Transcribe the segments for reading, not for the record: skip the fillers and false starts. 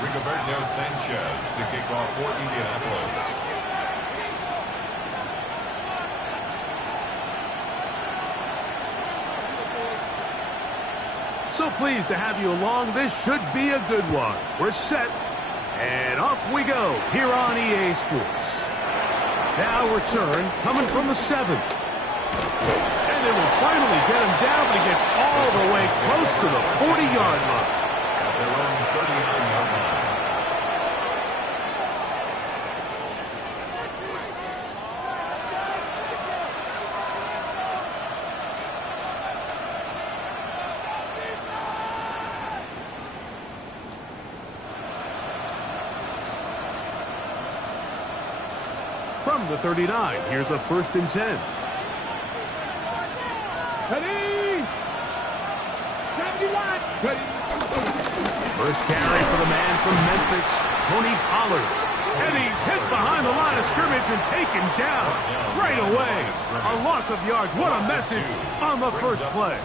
Sanchez to kick off for Indianapolis. So pleased to have you along. This should be a good one. We're set, and off we go here on EA Sports. Now return coming from the 7th. And they will finally get him down, but he gets all the way close to the 40-yard line. At their own 39-yard line. From the 39, here's a 1st and 10. First carry for the man from Memphis, Tony Pollard. And he's hit behind the line of scrimmage and taken down right away. A loss of yards. What a message on the first play.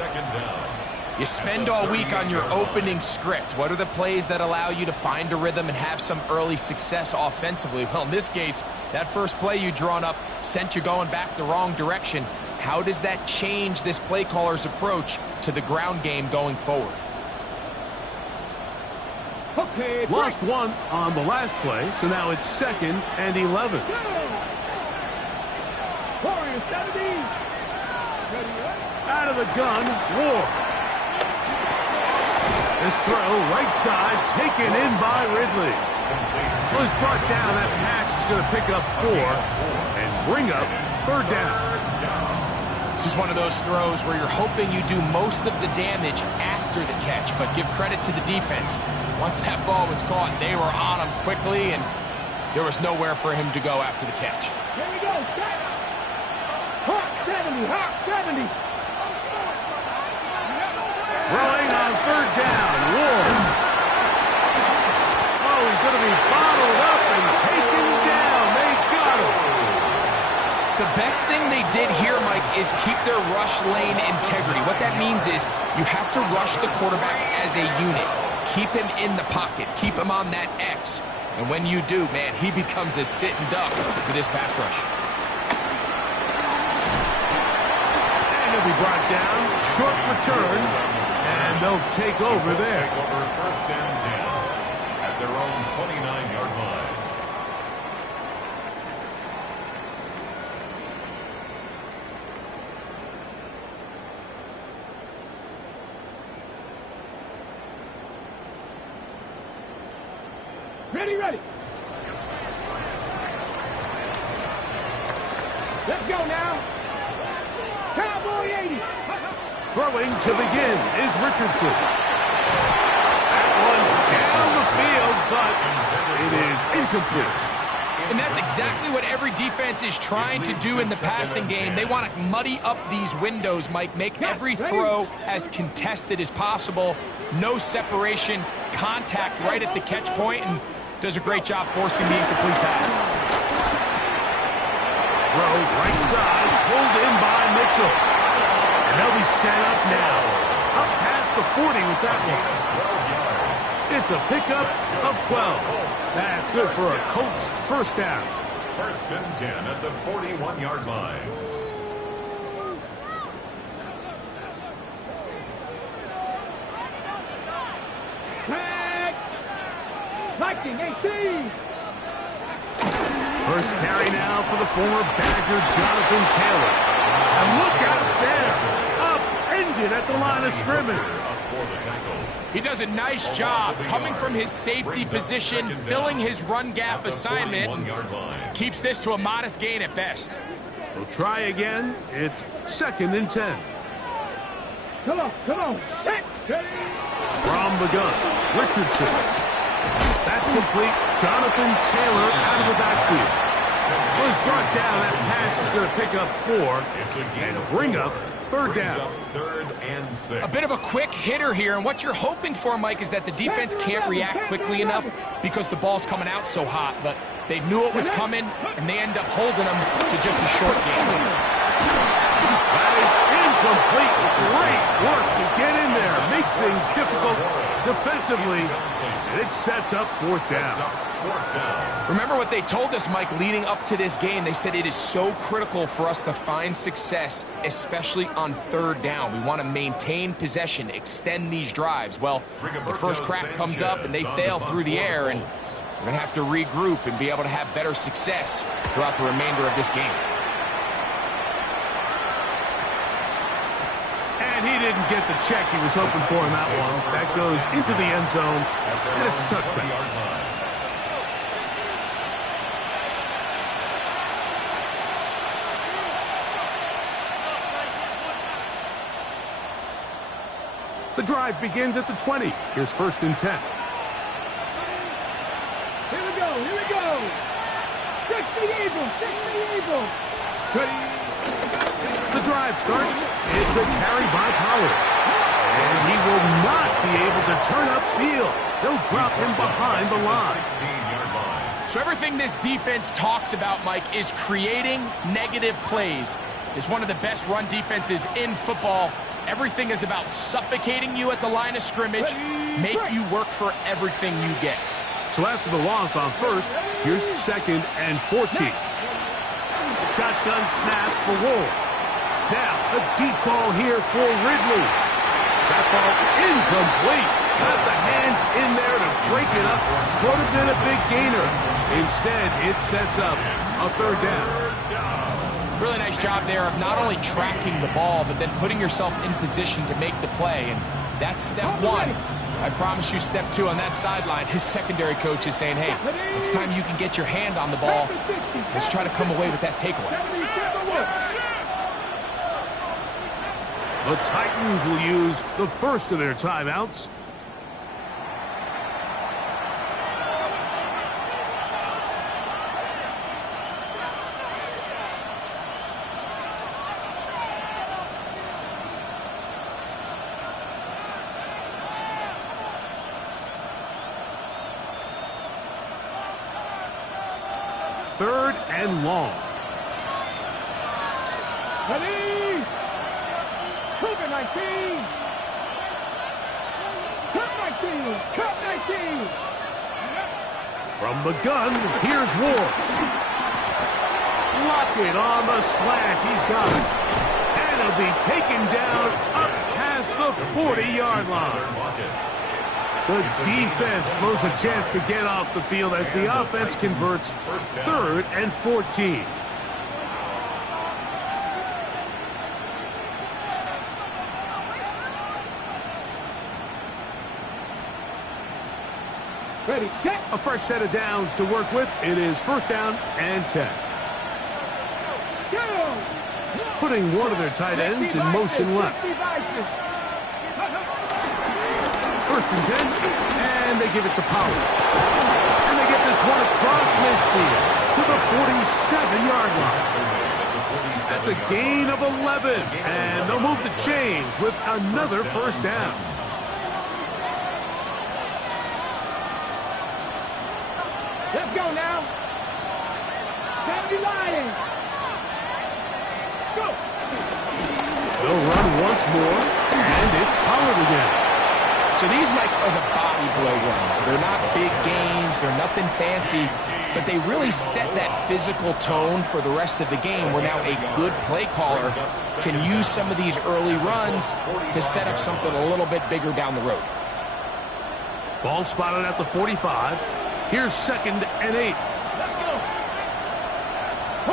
You spend all week on your opening script. What are the plays that allow you to find a rhythm and have some early success offensively? Well, in this case, that first play you drawn up sent you going back the wrong direction. How does that change this play caller's approach to the ground game going forward? Okay, lost one on the last play, so now it's 2nd and 11. Out of the gun, Ward. This throw, right side, taken in by Ridley. So he's brought down. That pass is going to pick up 4 and bring up 3rd down. This is one of those throws where you're hoping you do most of the damage after the catch, but give credit to the defense. Once that ball was caught, they were on him quickly, and there was nowhere for him to go after the catch. Here we go. Hawk 70, Hawk 70. Throwing on 3rd down, Ward. Oh, he's going to be bottled up and taken down. They got him. The best thing they did here, Mike, is keep their rush lane integrity. What that means is you have to rush the quarterback as a unit. Keep him in the pocket. Keep him on that X. And when you do, man, he becomes a sitting duck for this pass rush. And he'll be brought down. Short return. And they'll take over there. Take over 1st and 10 at their own 29-yard line. Ready. Let's go now. Cowboy 80. Throwing to begin is Richardson. That one down the field, but it is incomplete. And that's exactly what every defense is trying to do in the passing game. They want to muddy up these windows, Mike, make every throw as contested as possible. No separation, contact right at the catch point, and does a great job forcing the incomplete pass. Throw right side, pulled in by Mitchell. And they'll be set up now. Up past the 40 with that one. It's a pickup of 12. That's good for a Colts 1st down. 1st and 10 at the 41-yard line. Viking 18. First carry now for the former Badger, Jonathan Taylor. And look out there. Upended at the line of scrimmage. He does a nice job coming from his safety position, filling his run gap assignment, and keeps this to a modest gain at best. We'll try again. It's 2nd and 10. Come on. From the gun, Richardson. That's complete. Jonathan Taylor out of the backfield. Was brought down. That pass is going to pick up 4 and bring up 3rd down. 3rd and 6. A bit of a quick hitter here, and what you're hoping for, Mike, is that the defense can't react quickly enough because the ball's coming out so hot. But they knew it was coming, and they end up holding them to just a short game. That is incomplete. Great work to get in there. make things difficult defensively, and it sets up fourth down. Remember what they told us, Mike, leading up to this game. They said it is so critical for us to find success, especially on third down. We want to maintain possession, extend these drives. Well, the first crack comes up, and they fail through the air, and we're going to have to regroup and be able to have better success throughout the remainder of this game. And he didn't get the check he was hoping for in that one. That goes into the end zone, and it's a touchback. The drive begins at the 20. Here's 1st and 10. Here we go, here we go. 60 Eagles, 60 Eagles. The drive starts. It's a carry by Pollard. And he will not be able to turn upfield. They'll drop him behind the line. 16-yard line. So everything this defense talks about, Mike, is creating negative plays. It's one of the best run defenses in football. Everything is about suffocating you at the line of scrimmage, make you work for everything you get. So after the loss on first, here's 2nd and 14. Shotgun snap for Ward. Now, a deep ball here for Ridley. That ball incomplete. Got the hands in there to break it up. Would have been a big gainer. Instead, it sets up a 3rd down. Really nice job there of not only tracking the ball, but then putting yourself in position to make the play. And that's step 1. I promise you step 2 on that sideline. His secondary coach is saying, hey, next time you can get your hand on the ball, let's try to come away with that takeaway. The Titans will use the first of their timeouts. Third and long. Ready? Cougar 19. Cut 19. Cut 19. From the gun, here's Ward. Lockett on the slant. He's got it. And he'll be taken down up past the 40-yard line. The defense blows a chance to get off the field as the offense converts 3rd and 14. Ready, set. A fresh set of downs to work with. It is 1st down and 10. Go. Putting one of their tight ends in motion left. 1st and 10, and they give it to Pollard. And they get this one across midfield to the 47-yard line. That's a gain of 11, and they'll move the chains with another 1st down. Let's go now. 70 Lions. Go. They'll run once more, and it's Pollard again. So these, Mike, are the body blow runs. They're not big gains. They're nothing fancy. But they really set that physical tone for the rest of the game where now a good play caller can use some of these early runs to set up something a little bit bigger down the road. Ball spotted at the 45. Here's 2nd and 8. Let's go.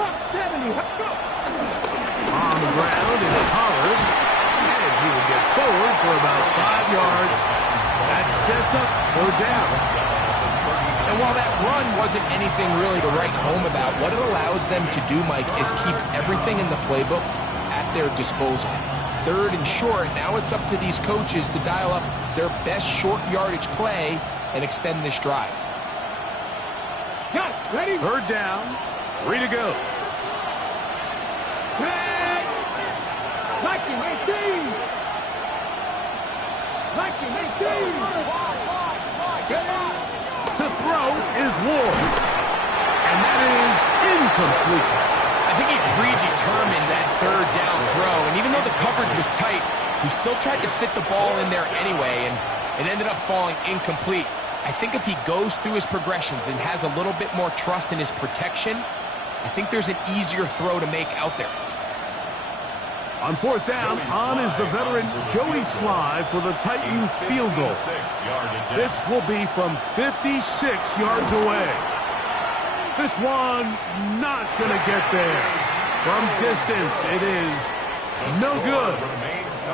Hawk 70. Let's go. On the ground is Pollard. And he will get forward for about 5 yards. That sets up 3rd down. And while that run wasn't anything really to write home about, what it allows them to do, Mike, is keep everything in the playbook at their disposal. 3rd and short, now it's up to these coaches to dial up their best short yardage play and extend this drive. Got it. Ready? 3rd down. 3 to go. Like him, 18. Like him, 18. To throw is Ward. And that is incomplete. I think he predetermined that third down throw, and even though the coverage was tight, he still tried to fit the ball in there anyway, and it ended up falling incomplete. I think if he goes through his progressions and has a little bit more trust in his protection, I think there's an easier throw to make out there. On fourth down, on is the veteran Joey Sly for the Titans field goal. This will be from 56 yards away. This one not going to get there. From distance, it is no good.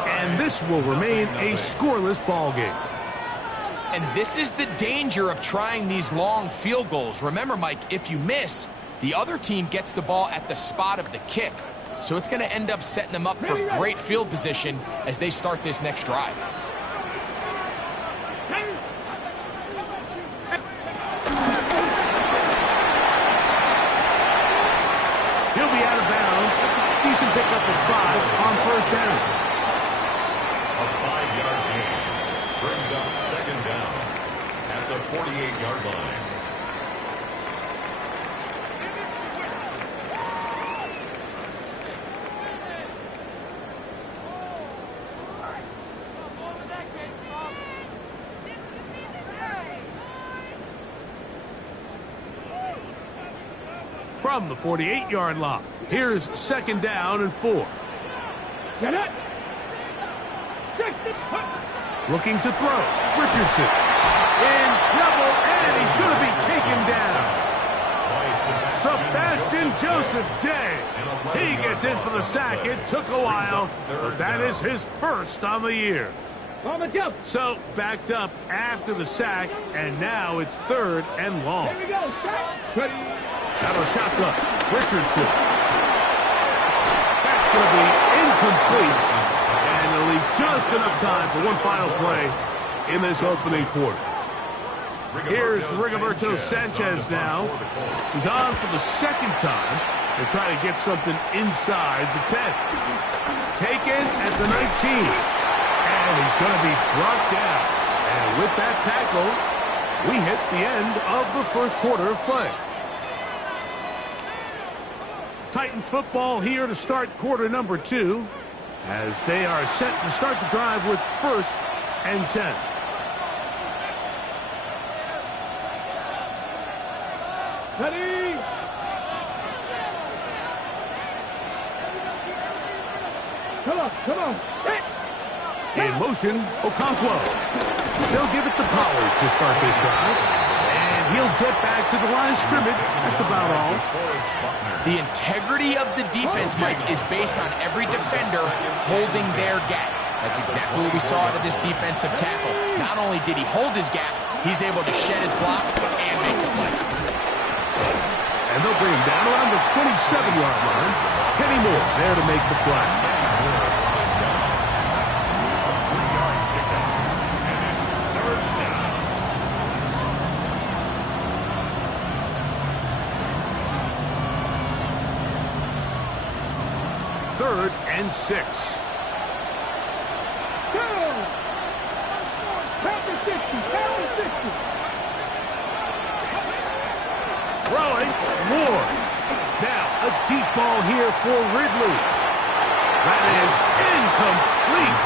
And this will remain a scoreless ball game. And this is the danger of trying these long field goals. Remember, Mike, if you miss, the other team gets the ball at the spot of the kick. So it's going to end up setting them up for great field position as they start this next drive. He'll be out of bounds. Decent pickup of 5 on first down. A 5-yard gain brings up second down at the 48-yard line. From the 48-yard line, here's second down and 4. Get it. Looking to throw. Richardson in trouble, and he's going to be taken down. Sebastian Joseph Day. He gets in for the sack. It took a while, but that is his first on the year. On the jump. So backed up after the sack, and now it's third and long. Here we go. Sack. Ready. Out of shotgun, Richardson. That's going to be incomplete. And it'll leave just enough time for one final play in this opening quarter. Here's Rigoberto Sanchez now. He's on for the second time. They're trying to get something inside the 10. Taken at the 19. And he's going to be brought down. And with that tackle, we hit the end of the first quarter of play. Titans football here to start quarter number 2 as they are set to start the drive with first and 10. Ready. Come on. Hit. In motion, Okonkwo. They'll give it to Pollard to start this drive. And he'll get back to the line of scrimmage. That's about all. The integrity of the defense, Mike, is based on every defender holding their gap. That's exactly what we saw out of this defensive tackle. Not only did he hold his gap, he's able to shed his block and make the play. And they'll bring him down around the 27-yard line. Kenny Moore there to make the play. Third and 6. Throwing, Ward. Now, a deep ball here for Ridley. That is incomplete.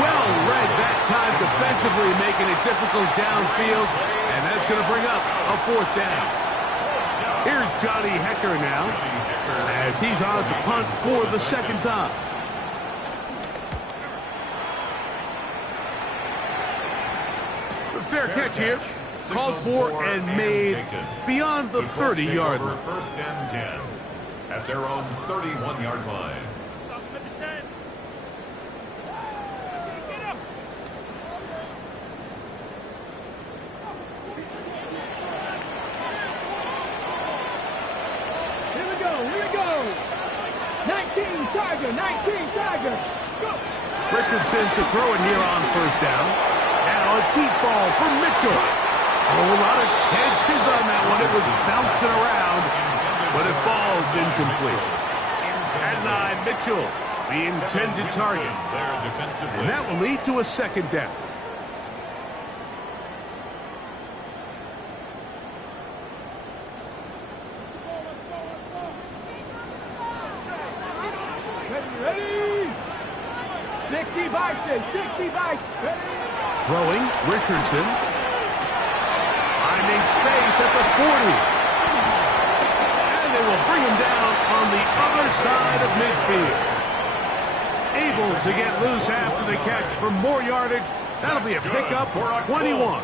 Well read that time defensively, making it difficult downfield, and that's going to bring up a fourth down. Here's Johnny Hecker now, as he's on to punt for the second time. Fair catch here. Called for and made beyond the 30-yard line. First and 10 at their own 31-yard line. Here we go. 19 Tiger. Go. Richardson to throw it here on first down. Now a deep ball for Mitchell. A lot of chances on that one. It was bouncing around, but it falls incomplete. At 9, Mitchell, the intended target. And that will lead to a second down. 60 Bison, 60 Bison. Throwing, Richardson. Finding space at the 40. And they will bring him down on the other side of midfield. Able to get loose after the catch for more yardage. That'll be a pickup for 21.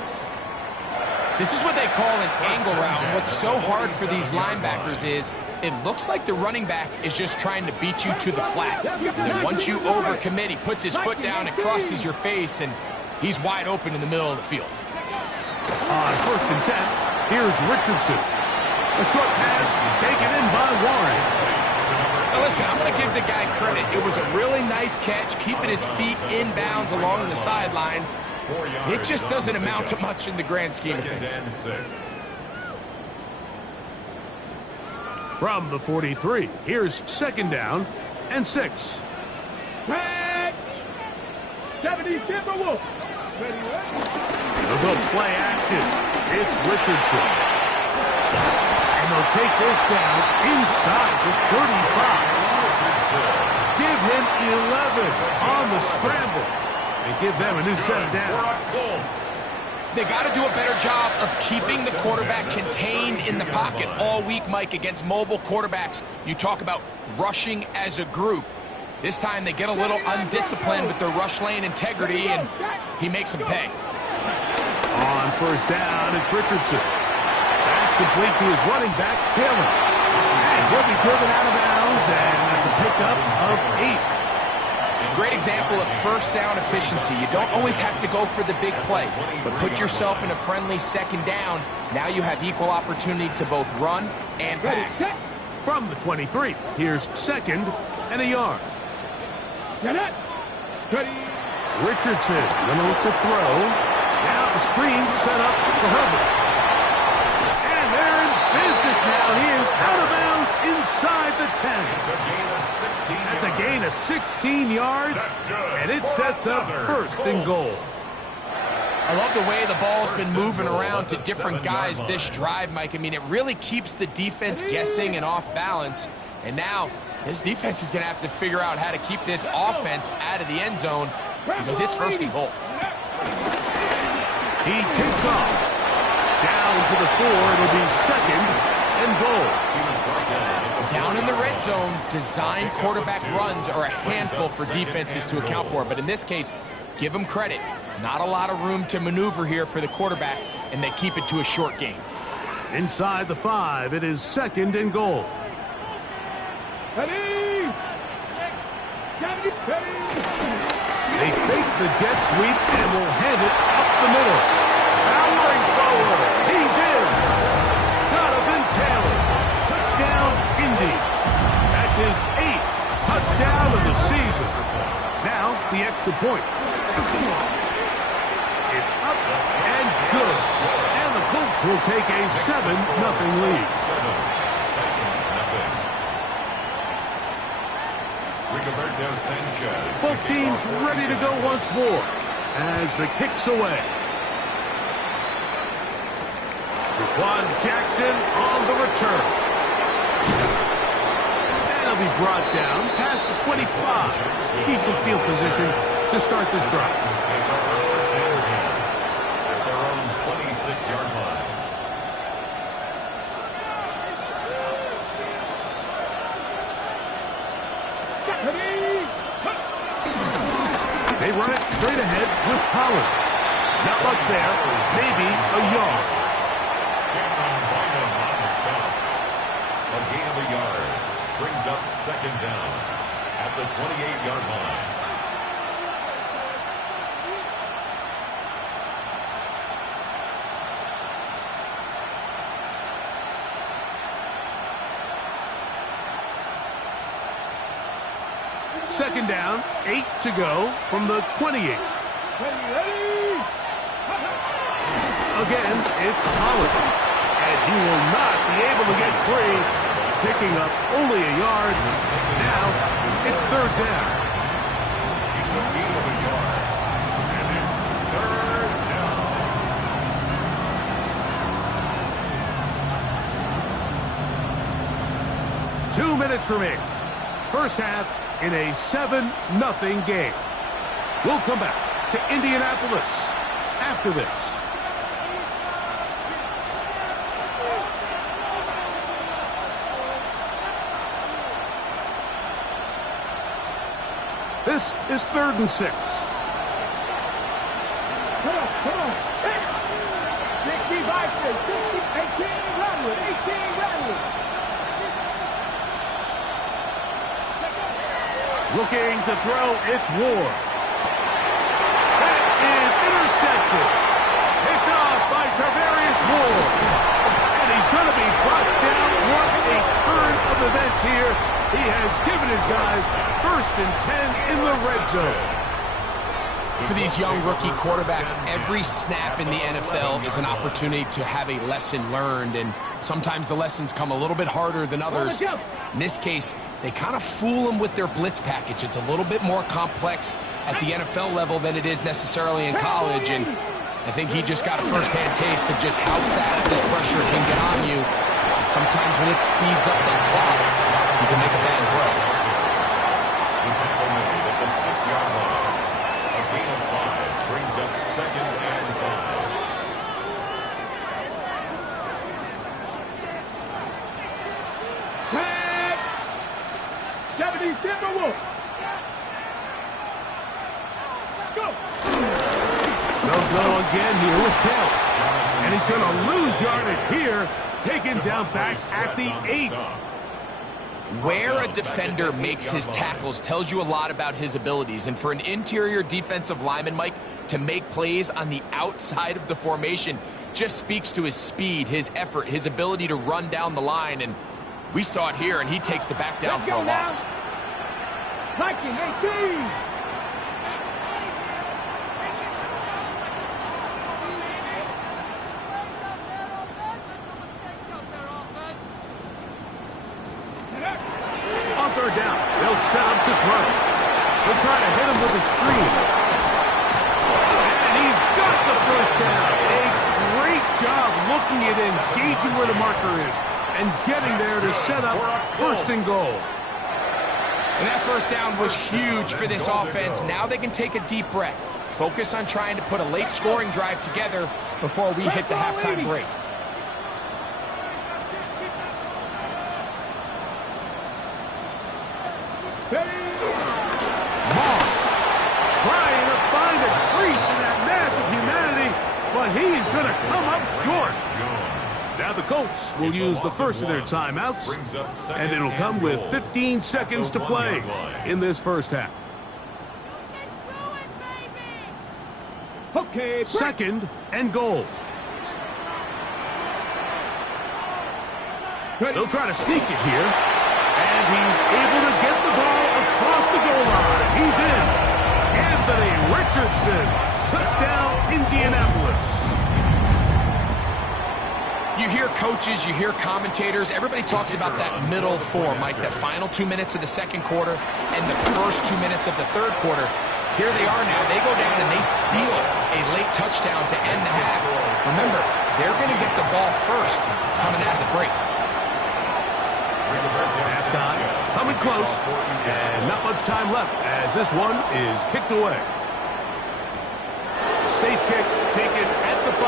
This is what they call an angle route. What's so hard for these linebackers is it looks like the running back is just trying to beat you to the flat. And once you overcommit, he puts his foot down and crosses your face, and he's wide open in the middle of the field. On 1st and 10, here's Richardson. A short pass taken in by Warren. Now listen, I'm going to give the guy credit. It was a really nice catch, keeping his feet in bounds along the sidelines. It just doesn't amount to much in the grand scheme of things. From the 43, here's 2nd down and 6. Match. 70 Timberwolves. They'll go play action. It's Richardson. And they'll take this down inside the 35. Give him 11 on the scramble. And give them a new set of downs. They got to do a better job of keeping the quarterback contained in the pocket all week, Mike, against mobile quarterbacks. You talk about rushing as a group. This time they get a little undisciplined with their rush lane integrity, and he makes them pay. On 1st down, it's Richardson. That's complete to his running back, Taylor. And he'll be driven out of bounds, and that's a pickup of 8. Great example of 1st down efficiency. You don't always have to go for the big play, but put yourself in a friendly 2nd down. Now you have equal opportunity to both run and pass. From the 23, here's 2nd and a yard. Richardson, going to look to throw. Now the screen set up for Herbert. And they're in business now. He is out of bounds inside the 10. That's a gain of 16 yards, and it sets up 1st and goal. I love the way the ball's been moving around to different guys this drive, Mike. I mean, it really keeps the defense guessing and off balance. And now this defense is going to have to figure out how to keep this offense out of the end zone because it's 1st and goal. He takes off. Down to the 4. It'll be 2nd and goal. Down in the red zone, design quarterback runs are a handful for defenses to account for. But in this case, give them credit. Not a lot of room to maneuver here for the quarterback, and they keep it to a short game. Inside the 5, it is 2nd and goal. They fake the jet sweep and will hand it up the middle. Powering forward. He's in. Jonathan Taylor. Touchdown, Indy. That's his 8th touchdown of the season. Now, the extra point. It's up and good. And the Colts will take a 7-0 lead. Both teams ready to go once more as the kick's away. Juan Jackson on the return. And he'll be brought down past the 25. Decent field position to start this drive. At their own 26-yard line. They run it straight ahead with Pollard. Not much there, maybe a yard. A gain of a yard brings up 2nd down at the 28-yard line. Second down, 8 to go from the 28. Again, it's Pollard. And he will not be able to get free. Picking up only a yard. Now, it's 3rd down. It's a gain of a yard. And it's 3rd down. 2 minutes remaining. First half in a 7-0 game. We'll come back to Indianapolis after this. This is 3rd and 6. Come on. 60 Vikings, 60, 18 Redwood, 18 Redwood. Looking to throw, it's Ward. That is intercepted. Picked off by Tarvarius Ward. And he's going to be brought down. What a turn of events here. He has given his guys 1st and 10 in the red zone. For these young rookie quarterbacks, every snap in the NFL is an opportunity to have a lesson learned, and sometimes the lessons come a little bit harder than others. In this case, they kind of fool them with their blitz package. It's a little bit more complex at the NFL level than it is necessarily in college, and I think he just got a first-hand taste of just how fast this pressure can get on you. And sometimes when it speeds up that clock, you can make a bad throw. The tackle made at the 6-yard line. A gain of 5 brings up 2nd and 5. Tag! 70 Timberwolves. Let's go. They'll go again here with Kell. And he's going to lose yardage here, taken down back at the 8. Where a defender makes his tackles tells you a lot about his abilities. And for an interior defensive lineman, Mike, to make plays on the outside of the formation just speaks to his speed, his effort, his ability to run down the line. And we saw it here, and he takes the back down for a loss. Viking 18. Down. They'll set up to throw. They'll try to hit him with a screen. And he's got the 1st down. A great job looking at engaging where the marker is and getting there to set up 1st and goal. And that 1st down was huge for this offense. Now they can take a deep breath. Focus on trying to put a late scoring drive together before we hit the halftime break. Moss trying to find a crease in that mass of humanity, but he's going to come up short. Now the Colts will use the first of their timeouts, and it'll come with 15 seconds to play in this 1st half. Okay, 2nd and goal. They'll try to sneak it here. And he's able to get the ball across the goal line. He's in. Anthony Richardson. Touchdown, Indianapolis. You hear coaches, you hear commentators, everybody talks about that middle four, Mike, the final 2 minutes of the 2nd quarter and the first 2 minutes of the 3rd quarter. Here they are now. They go down and they steal a late touchdown to end the half. Remember, they're going to get the ball first coming out of the break. Halftime, coming close, and not much time left as this one is kicked away. Safe kick taken at the 5.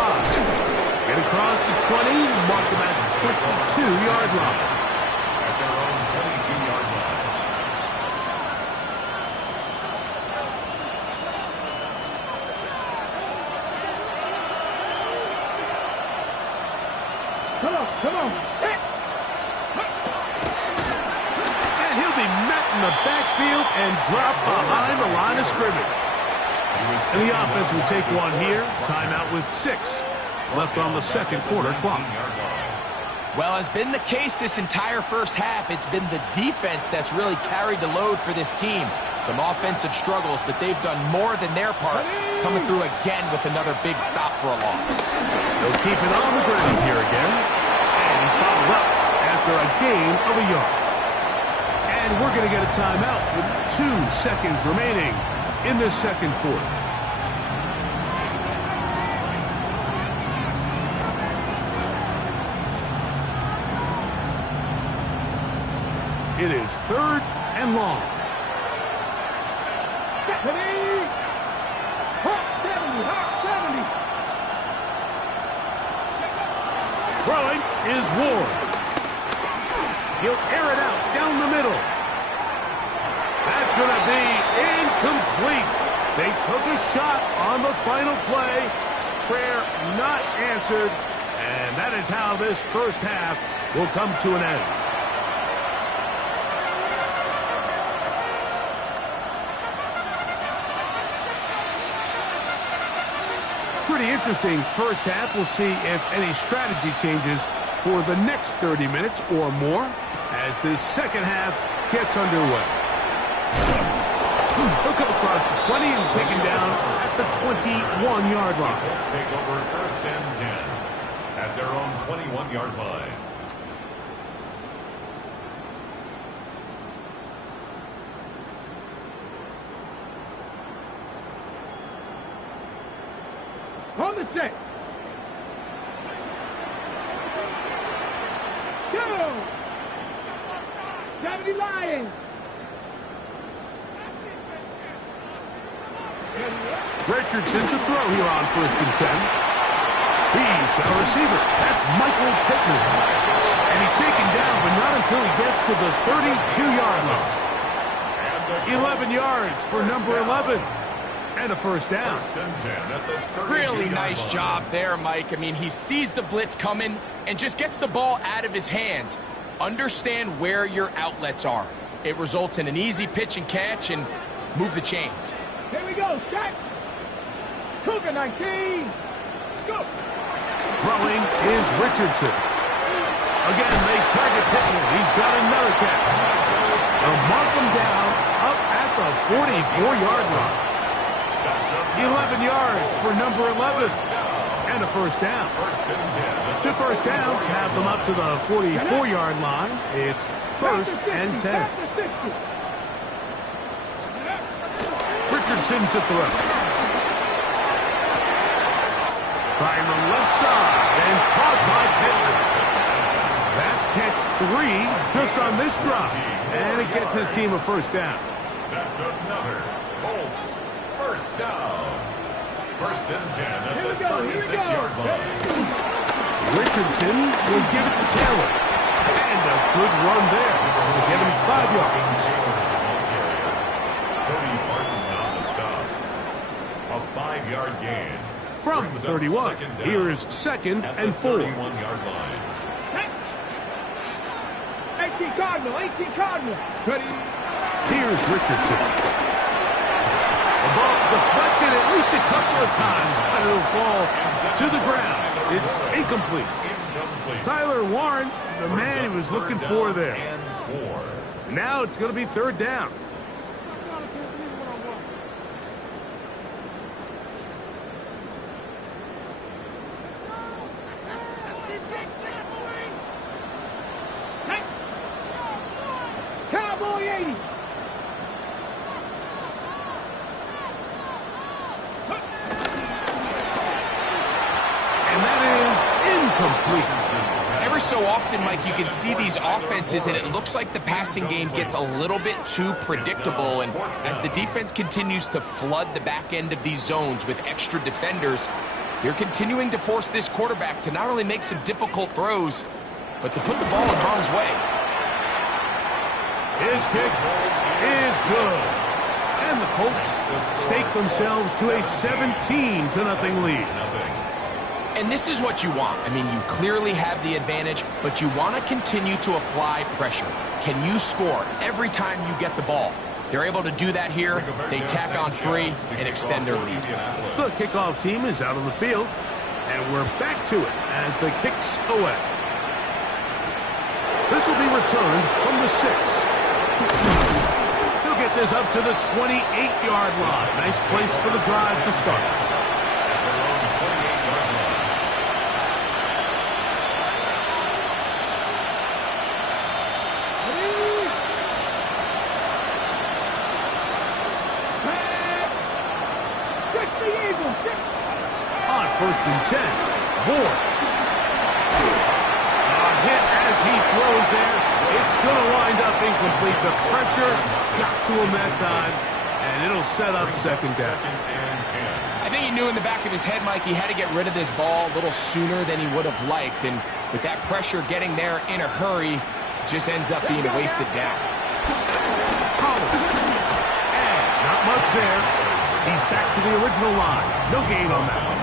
Get across the 20, mark them at the 22-yard line. At their own 22-yard line. Come on. In the backfield and drop behind the line of scrimmage. And the offense will take one here. Timeout with 6 left on the 2nd quarter clock. Well, as been the case this entire 1st half, it's been the defense that's really carried the load for this team. Some offensive struggles, but they've done more than their part, coming through again with another big stop for a loss. They'll keep it on the ground here again. And he's followed up after a gain of a yard. And we're going to get a timeout with 2 seconds remaining in the 2nd quarter. It is 3rd and long. Throwing is Ward. He'll air it out down the middle. That's going to be incomplete. They took a shot on the final play. Prayer not answered. And that is how this first half will come to an end. Pretty interesting first half. We'll see if any strategy changes for the next 30 minutes or more as this second half gets underway. He'll come across the 20 and taken down at the 21-yard line. Colts take over first and 10 at their own 21-yard line. On the set. Go! 70 Lions. Richardson to throw here on first and 10. He's got a receiver. That's Michael Pittman. And he's taken down, but not until he gets to the 32-yard line. 11 yards for number 11. And a first down. First and 10 at the 32-yard Really nice line. job there, Mike. I mean, he sees the blitz coming and just gets the ball out of his hands. Understand where your outlets are. It results in an easy pitch and catch and move the chains. Here we go, set. Cougar 19. Go. Throwing is Richardson. Again, they target Pittman. He's got another catch. They'll mark him down up at the 44-yard line. 11 yards for number 11. And a first down. First and 10. Two first downs have them up to the 44-yard line. It's first and 10. Richardson to throw. Trying the left side and caught by Pittman. That's catch 3 just on this drop. And it gets his team a first down. That's another Colts first down. First and 10 at the 36-yard line. Richardson will give it to Taylor. And a good run there. To give him 5 yards. Cody Barton on the stop. A 5-yard gain. From the 31, here's second and 4. 31-yard line. 18 Cardinal, 18 Cardinal. Ready. Here's Richardson. The ball deflected at least a couple of times, but it'll fall to the ground. It's incomplete. Tyler Warren, the man he was looking for there. And 4. Now it's going to be third down. Cowboy 80. And that is incomplete. Every so often, Mike, you can see these offenses, and it looks like the passing game gets a little bit too predictable. And as the defense continues to flood the back end of these zones with extra defenders, they're continuing to force this quarterback to not only make some difficult throws, but to put the ball in harm's way. His kick is good. And the Colts stake themselves to a 17-0 lead. And this is what you want. I mean, you clearly have the advantage, but you want to continue to apply pressure. Can you score every time you get the ball? They're able to do that here. They tack on 3 and extend their lead. The kickoff team is out on the field, and we're back to it as the kick's away. This will be returned from the 6. He'll get this up to the 28-yard line. Nice place for the drive to start. On first and 10, Ward. A hit as he throws there. It's going to wind up incomplete. The pressure got to him that time, And it'll set up second down. Second and 10. I think he knew in the back of his head, Mike, he had to get rid of this ball a little sooner than he would have liked. And with that pressure getting there in a hurry, it just ends up being a wasted down. And not much there. He's back to the original line. No gain on that one.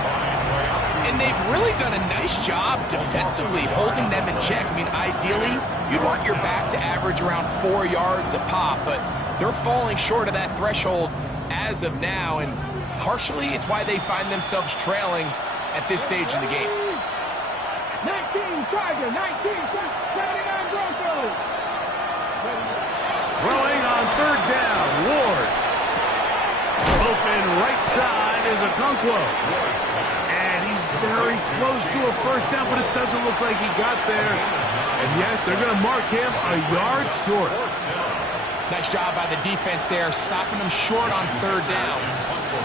And they've really done a nice job defensively holding them in check. I mean, ideally, you'd want your back to average around 4 yards a pop, but they're falling short of that threshold as of now, and partially it's why they find themselves trailing at this stage in the game. 19 Charger, 19 79 Broncos. Throwing on third down, Ward. Open right side is Okonkwo. And he's very close to a first down, but it doesn't look like he got there. And yes, they're going to mark him a yard short. Nice job by the defense there, stopping them short on third down.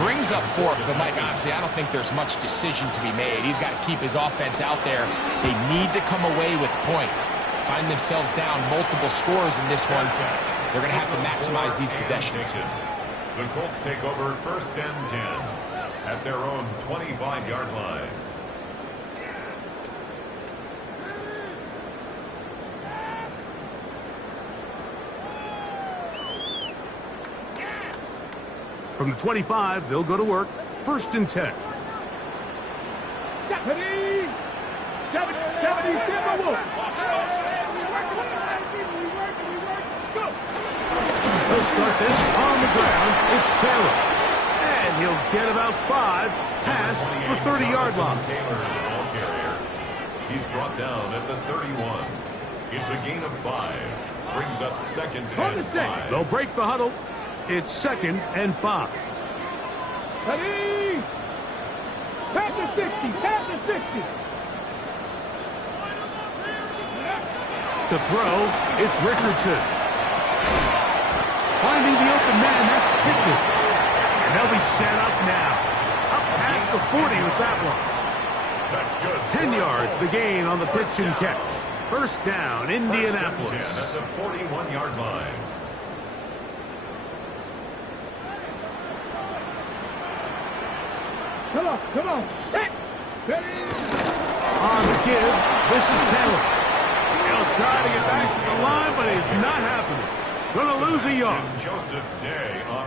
Brings up fourth, but Mike, honestly, I don't think there's much decision to be made. He's got to keep his offense out there. They need to come away with points. Find themselves down multiple scores in this one. They're going to have to maximize these possessions. The Colts take over first and 10 at their own 25-yard line. From the 25, they'll go to work. First and 10. 70 Timberwolves. He'll start this on the ground. It's Taylor. And he'll get about 5 past the 30-yard line. Taylor, the ball carrier. He's brought down at the 31. It's a gain of 5. Brings up second and 5. They'll break the huddle. It's second and 5. Ready? Pass to 60. Pass to 60. To throw, it's Richardson. Finding the open man, that's Pickett. And they'll be set up now. Up past the 40 with that one. That's good. 10 yards, the gain on the pitch and catch. First down, Indianapolis. First and 10 at the 41-yard line. Come on. Set. On the give, this is Taylor. He'll try to get back to the line, but it's not happening. Gonna lose a yard.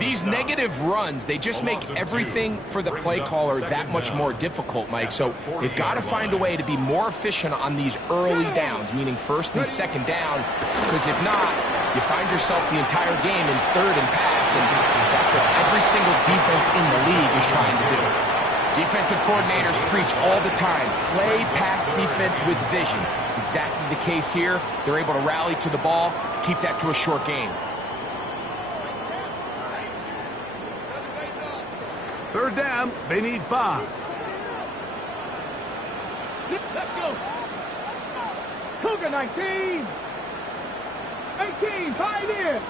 These negative runs, they just make everything for the play caller that much more difficult, Mike. So they've got to find a way to be more efficient on these early downs, meaning first and second down, because if not, you find yourself the entire game in third and pass, and that's what every single defense in the league is trying to do. Defensive coordinators preach all the time, play pass defense with vision. It's exactly the case here. They're able to rally to the ball, keep that to a short game. Third down, they need 5. Let's go. Cougar 19. 18. 5 in.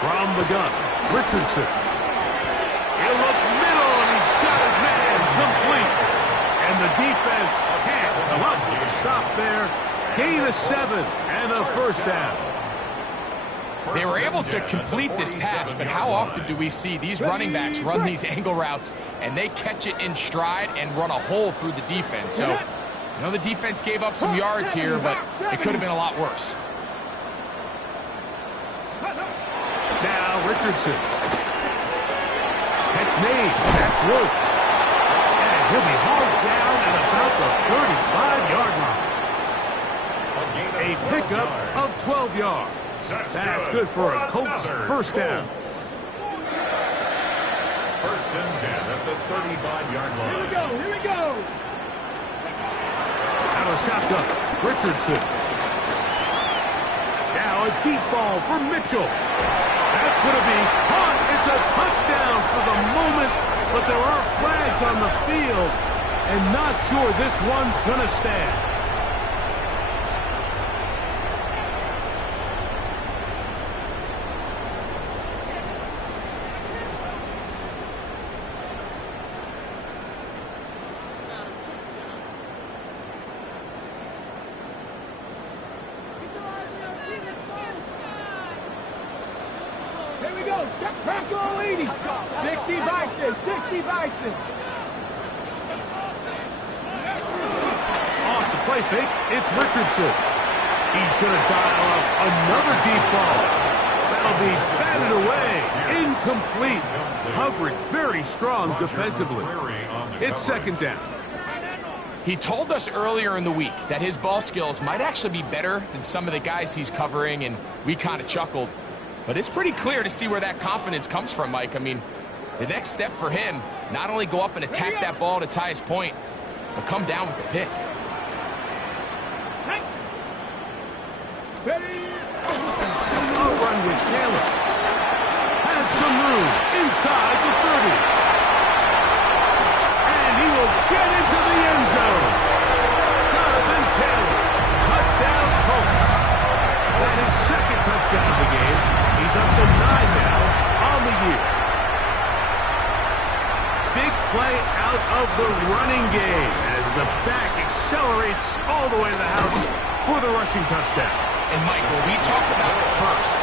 From the gun, Richardson. He'll look middle, and he's got his man complete. And the defense can't block the stop there. Gain of 7 and a first down. They were able to complete this pass, but how often do we see these running backs run these angle routes and they catch it in stride and run a hole through the defense? So, I know the defense gave up some yards here, but it could have been a lot worse. Now Richardson. Catch made. That's Wood. And he'll be hauled down at about the 35-yard line. A pickup of 12 yards. That's good for a Colts first down. First and 10 at the 35-yard line. Here we go. Out of shotgun, Richardson. Now a deep ball for Mitchell. That's going to be caught. It's a touchdown for the moment, but there are flags on the field, and not sure this one's going to stand. Step back all 80. 60 vices, 60 vices. Off the play fake, it's Richardson. He's going to dial up another deep ball. That'll be batted away. Incomplete. Coverage very strong defensively. It's second down. He told us earlier in the week that his ball skills might actually be better than some of the guys he's covering, and we kind of chuckled. But it's pretty clear to see where that confidence comes from, Mike. I mean, the next step for him, not only go up and attack that ball to tie his point, but come down with the pick. A run with Taylor. Has some room inside the 30. And he will get into the end zone. Jonathan Taylor. Touchdown, Colts. That is second touchdown of the game. He's up to 9 now on the year. Big play out of the running game as the back accelerates all the way to the house for the rushing touchdown. And Mike, when we talked about it first,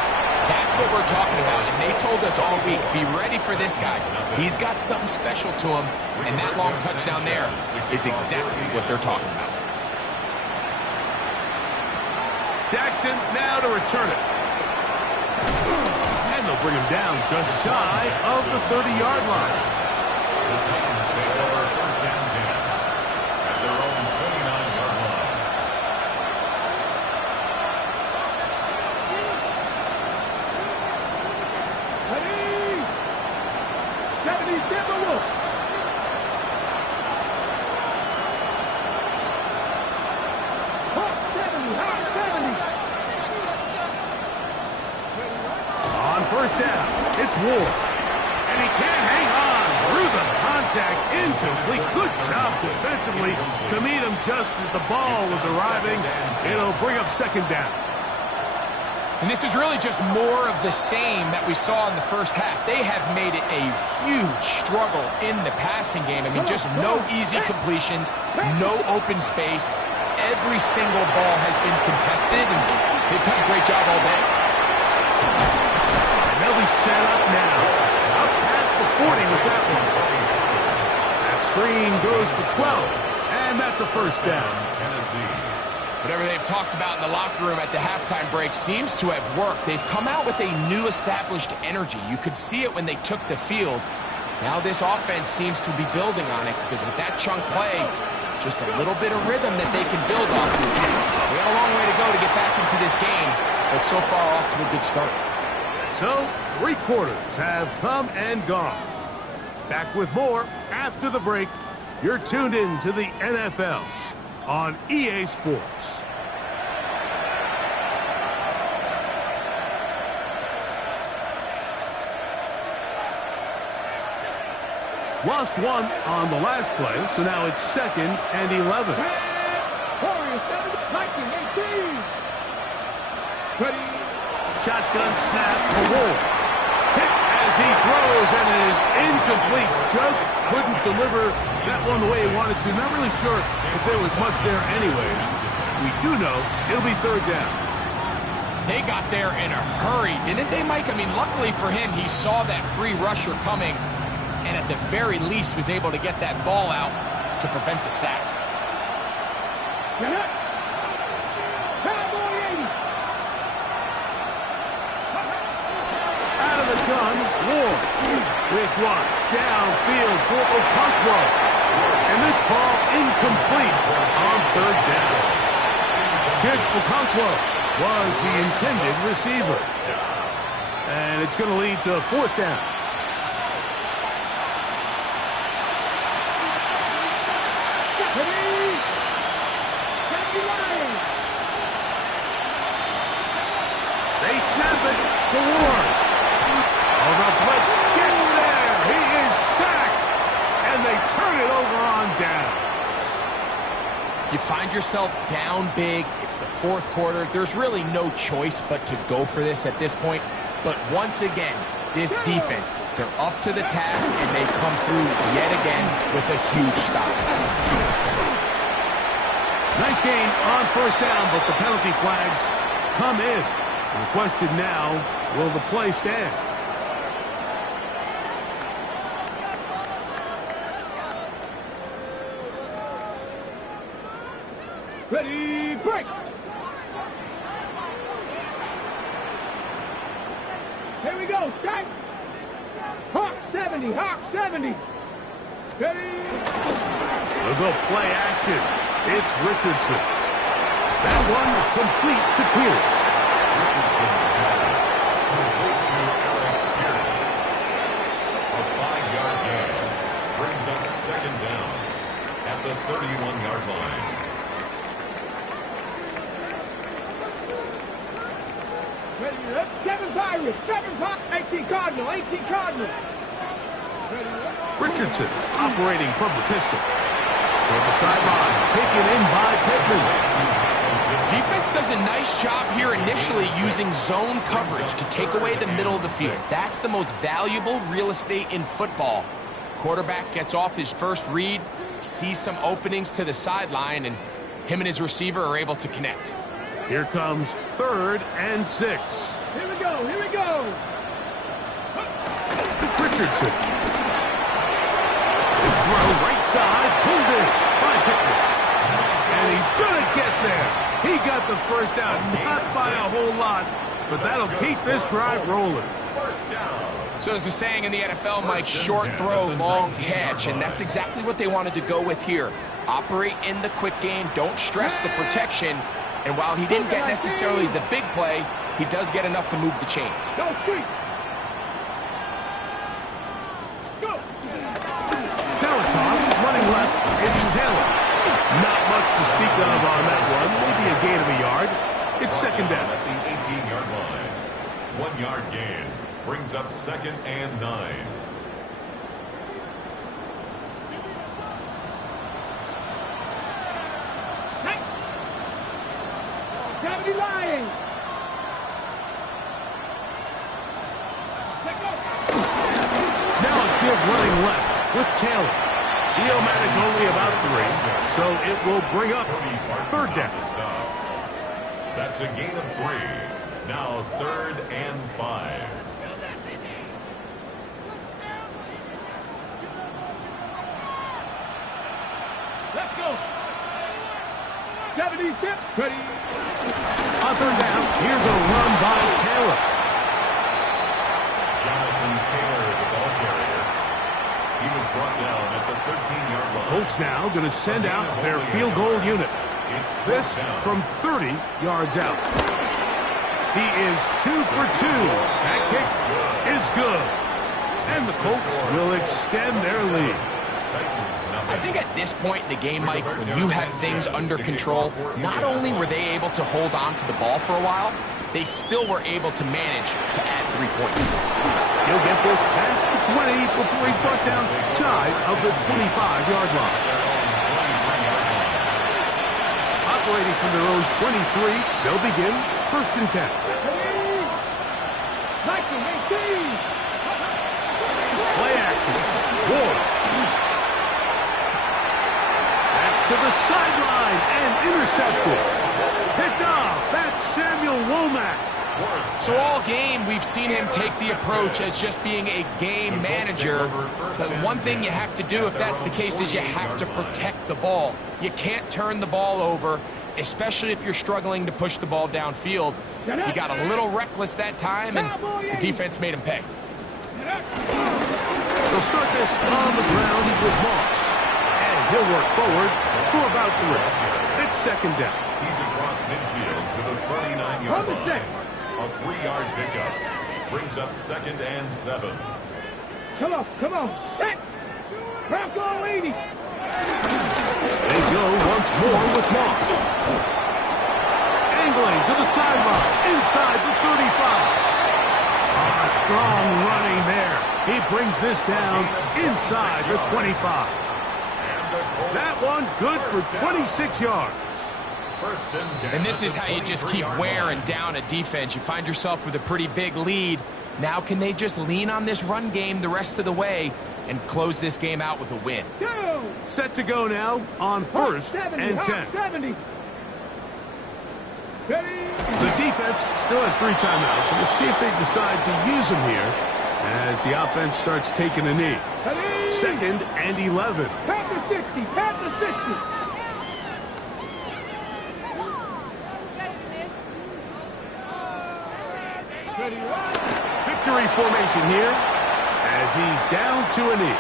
that's what we're talking about. And they told us all week, be ready for this guy. He's got something special to him, and that long touchdown there is exactly what they're talking about. Jackson now to return it. And they'll bring him down just shy of the 30-yard line. The Titans take over first down 10 at their own 29-yard line. Ready? 70 Timberwolves. Hawk 70, Hawk 70. On first down, it's Ward. And he can't hang on through the contact. Incomplete. Good job defensively to meet him just as the ball was arriving. It'll bring up second down. And this is really just more of the same that we saw in the first half. They have made it a huge struggle in the passing game. I mean, just no easy completions, no open space. Every single ball has been contested, and they've done a great job all day. And they'll be set up now. Up past the 40 with that one. That screen goes for 12, and that's a first down. Tennessee. Whatever they've talked about in the locker room at the halftime break seems to have worked. They've come out with a new established energy. You could see it when they took the field. Now this offense seems to be building on it because with that chunk play, just a little bit of rhythm that they can build off of. They got a long way to go to get back into this game, but so far off to a good start. So, 3 quarters have come and gone. Back with more after the break. You're tuned in to the NFL on EA Sports. Lost one on the last play, so now it's 2nd and 11. Warriors 7, Viking 18. Ready? Shotgun snap for Ward. Hit as he throws, and it is incomplete. Just couldn't deliver that one the way he wanted to. Not really sure if there was much there anyways. We do know it'll be 3rd down. They got there in a hurry, didn't they, Mike? I mean, luckily for him, he saw that free rusher coming, and at the very least was able to get that ball out to prevent the sack. Get up. Cowboy 80. Out of the gun, Ward. This one downfield for Okonkwo. And this ball incomplete on 3rd down. Chig Okonkwo was the intended receiver. And it's going to lead to 4th down. Ready? Jackie Lions. They snap it to Ward. Oh, the blitz gets there. He is sacked. And they turn it over on down. You find yourself down big. It's the 4th quarter. There's really no choice but to go for this at this point. But once again, this defense, they're up to the task, and they come through yet again with a huge stop. Nice gain on 1st down, but the penalty flags come in. And the question now, will the play stand? Ready, break. Here we go, strike. Hawk 70, Hawk 70. Ready. They'll go play action. It's Richardson. That one complete to Pierce. Richardson's pass complete to Alex Pierce. A 5-yard gain brings up second down at the 31-yard line. Ready, up. 7 Pirates, 7 Pirates, 18 Cardinal, 18 Cardinal. Ready, up. Richardson operating from the pistol. From the sideline, taken in by Pittman. Defense does a nice job here initially using zone coverage to take away the middle of the field. That's the most valuable real estate in football. Quarterback gets off his first read, sees some openings to the sideline, and him and his receiver are able to connect. Here comes 3rd and 6. Here we go, here we go. Richardson. His throw right side, pulled in by Pittman. And he's going to get there. He got the first down, not by a whole lot, but that'll keep this drive rolling. First down. So there's a saying in the NFL, Mike, short throw, long catch, and that's exactly what they wanted to go with here. Operate in the quick game, don't stress the protection, and while he didn't get necessarily the big play, he does get enough to move the chains. Go, street. Go. Toss, running left, it's Taylor. Not much to speak of on that one, maybe a gain of a yard. It's second down. At the 18-yard line. 1-yard gain brings up 2nd and 9. Hey. 70 lying. Let go. Now it's give running left with Taylor. He'll manage only about 3, so it will bring up 3rd down. That's a gain of 3. Now 3rd and 5. Let's go. 76, ready. On 3rd down, here's a run by Taylor. Jonathan Taylor, the ball carrier. He was brought down at the 13-yard line. Colts now going to send out their field goal unit. This from 30 yards out. He is 2 for 2. That kick is good. And the Colts will extend their lead. I think at this point in the game, Mike, when you have things under control, not only were they able to hold on to the ball for a while, they still were able to manage to add 3 points. He'll get this past the 20 before he's brought down shy of the 25-yard line. Operating from their own 23, they'll begin 1st and 10. 19, 18. Play action. Ward. That's to the sideline and intercepted. Picked off. That's Samuel Womack. So all game, we've seen him take the approach as just being a game manager. But one thing you have to do, if that's the case, is you have to protect the ball. You can't turn the ball over, especially if you're struggling to push the ball downfield. He got a little reckless that time, and the defense made him pay. They'll start this on the ground with Moss. And he'll work forward for about 3. It's second down. He's across midfield to the 39-yard line. A 3-yard pickup brings up 2nd and 7. Come on, come on. Set. Bronco 80. They go once more with Moss. Angling to the sideline, inside the 35. Strong running there. He brings this down inside the 25. That one good for 26 yards. And this is how you just keep wearing down a defense. You find yourself with a pretty big lead. Now can they just lean on this run game the rest of the way and close this game out with a win? Set to go now on 1st and 10. 70. Ready. The defense still has 3 timeouts, and we'll see if they decide to use them here as the offense starts taking a knee. 2nd and 11. Pat the 60. Pat the 60. Ready, right? Victory formation here as he's down to a knee.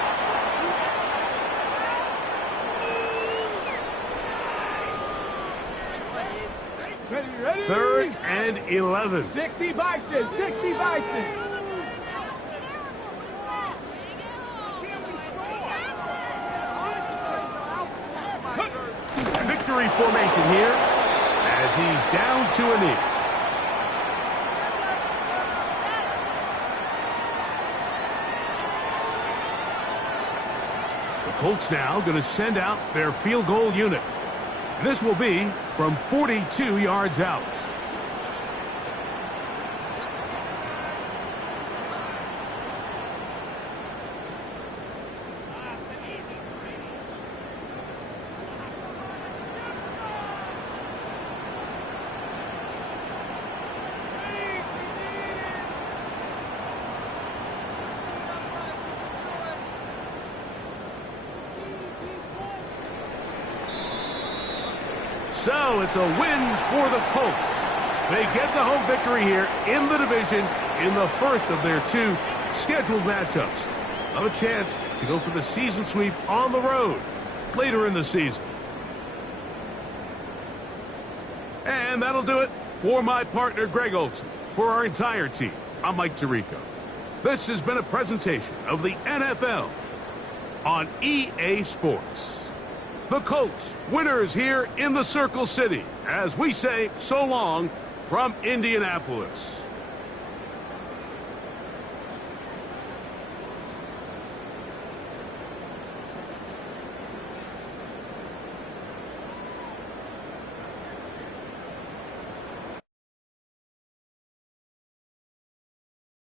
Ready. 3rd and 11. 60 Bison, 60 Bison. Victory formation here as he's down to a knee. The Colts now going to send out their field goal unit. This will be from 42 yards out. So it's a win for the Colts. They get the home victory here in the division in the first of their 2 scheduled matchups. Have a chance to go for the season sweep on the road later in the season. And that'll do it for my partner Greg Olson. For our entire team, I'm Mike Tirico. This has been a presentation of the NFL on EA Sports. The Colts, winners here in the Circle City, as we say so long from Indianapolis.